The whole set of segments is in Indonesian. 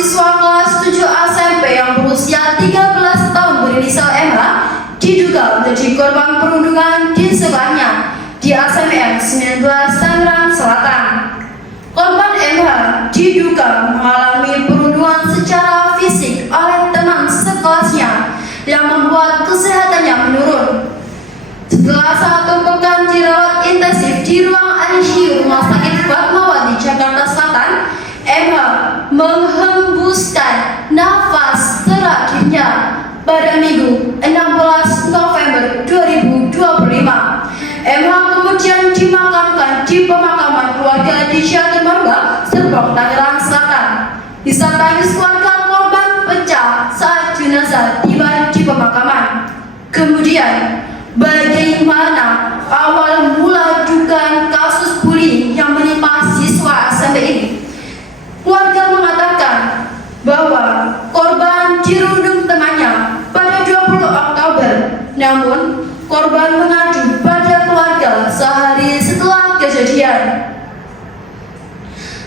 siswa kelas 7 SMP yang berusia 13 tahun berinisial MH diduga menjadi korban perundungan di sekolahnya di ASMR 19 Tangerang Selatan. Korban MH diduga mengalami perundungan secara fisik oleh teman sekelasnya yang membuat kesehatannya menurun. Setelah 1 pekan dirawat intensif di ruang ICU Rumah Sakit Fatmawati, Jakarta Selatan, MH menghembuskan nafas terakhirnya pada Minggu 16 November 2025. MH kemudian dimakamkan di pemakaman keluarga di Jatinangor, Serpong, Tangerang Selatan. Isak tangis keluarga korban pecah saat jenazah tiba di pemakaman. Kemudian, bagaimana awal mula dugaan kasus bullying yang menimpa siswa SMP ini? Keluarga mengatakan bahwa korban dirundung temannya pada 20 Oktober. Namun, korban mengadu pada keluarga sehari setelah kejadian.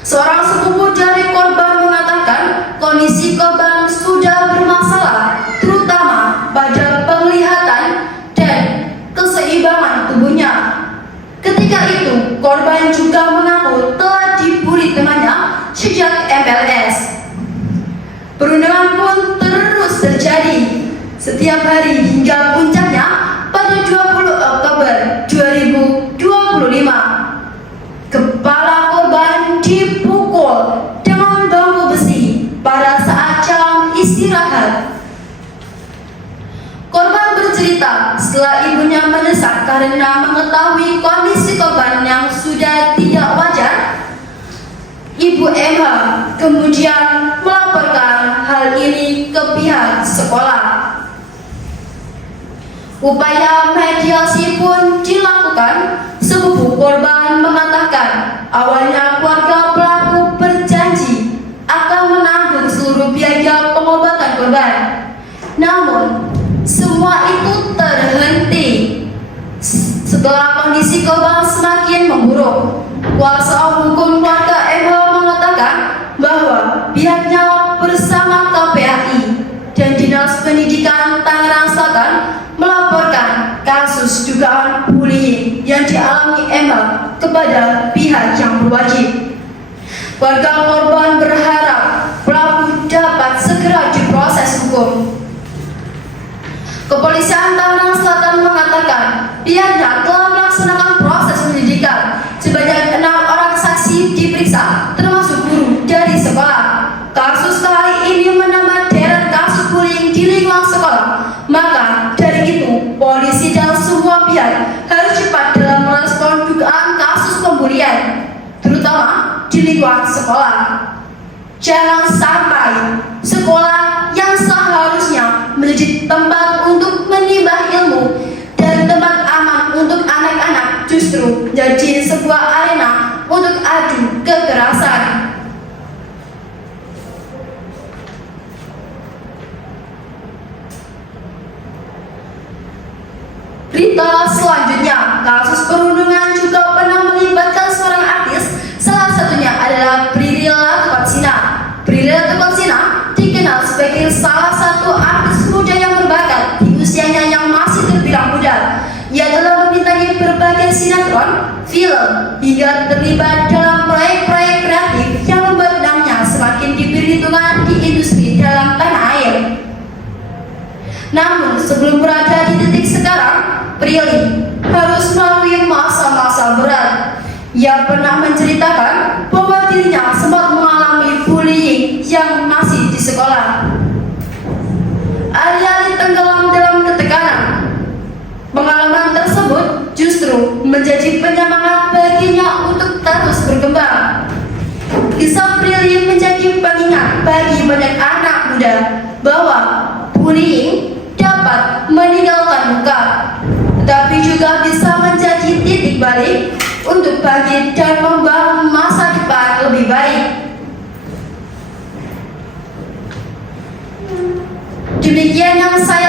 Seorang sepupu dari korban mengatakan kondisi korban sudah bermasalah, terutama pada penglihatan dan keseimbangan tubuhnya. Ketika itu, korban juga mengaku telah dibully temannya sejak MLS. Perundungan pun terus terjadi setiap hari hingga puncaknya pada 20 Oktober 2025. Kepala korban dipukul dengan bambu besi pada saat jam istirahat. Korban bercerita setelah ibunya mendesak karena mengetahui kondisi korban yang sudah tidak wajar. Ibu MH kemudian melaporkan hal ini ke pihak sekolah. Upaya mediasi pun dilakukan. Sepupu korban mengatakan awalnya keluarga pelaku berjanji akan menanggung seluruh biaya pengobatan korban. Namun, semua itu terhenti setelah kondisi korban semakin memburuk. Kuasa hukum keluarga MH mengatakan bahwa pihaknya bersama KPAI dan Dinas Pendidikan Tangerang Selatan melaporkan kasus dugaan bullying yang dialami MH kepada pihak yang berwajib. Keluarga korban berharap pelaku dapat segera diproses hukum. Kepolisian Tangerang Selatan mengatakan pihaknya telah melaksanakan proses penyidikan. Sebanyak 6 orang saksi diperiksa, termasuk guru dari sekolah. Kasus kali ini menambah deret kasus bullying di lingkungan sekolah. Maka dari itu, polisi dan semua pihak harus cepat dalam merespon dugaan kasus pembulian, terutama di lingkungan sekolah. Jangan sampai sekolah yang seharusnya menjadi tempat untuk menimba ilmu dan tempat aman untuk anak-anak justru menjadi sebuah arena untuk adu kekerasan. Berita selanjutnya, kasus perundungan juga pernah melibatkan seorang artis. Salah satunya adalah Prilly Latuconsina. Prilly Latuconsina dikenal sebagai salah satu artis muda yang berbakat di usianya yang masih terbilang muda. Ia telah membintangi berbagai sinetron, film, hingga terlibat dalam proyek-proyek kreatif yang membuat namanya semakin diperhitungkan di industri dalam tanah air. Namun, sebelum berada di titik sekarang, Prilly harus melalui masa-masa berat. Ia pernah menceritakan bahwa dirinya sempat mengalami bullying yang masih di sekolah. Alih-alih tenggelam dalam ketekanan, pengalaman tersebut justru menjadi penyemangat baginya untuk terus berkembang. Kisah Prilly menjadi pengingat bagi banyak anak muda bahwa bullying dapat meninggalkan luka, tetapi juga bisa menjadi titik balik untuk bangkit dan membangun masa depan lebih baik. Demikian yang saya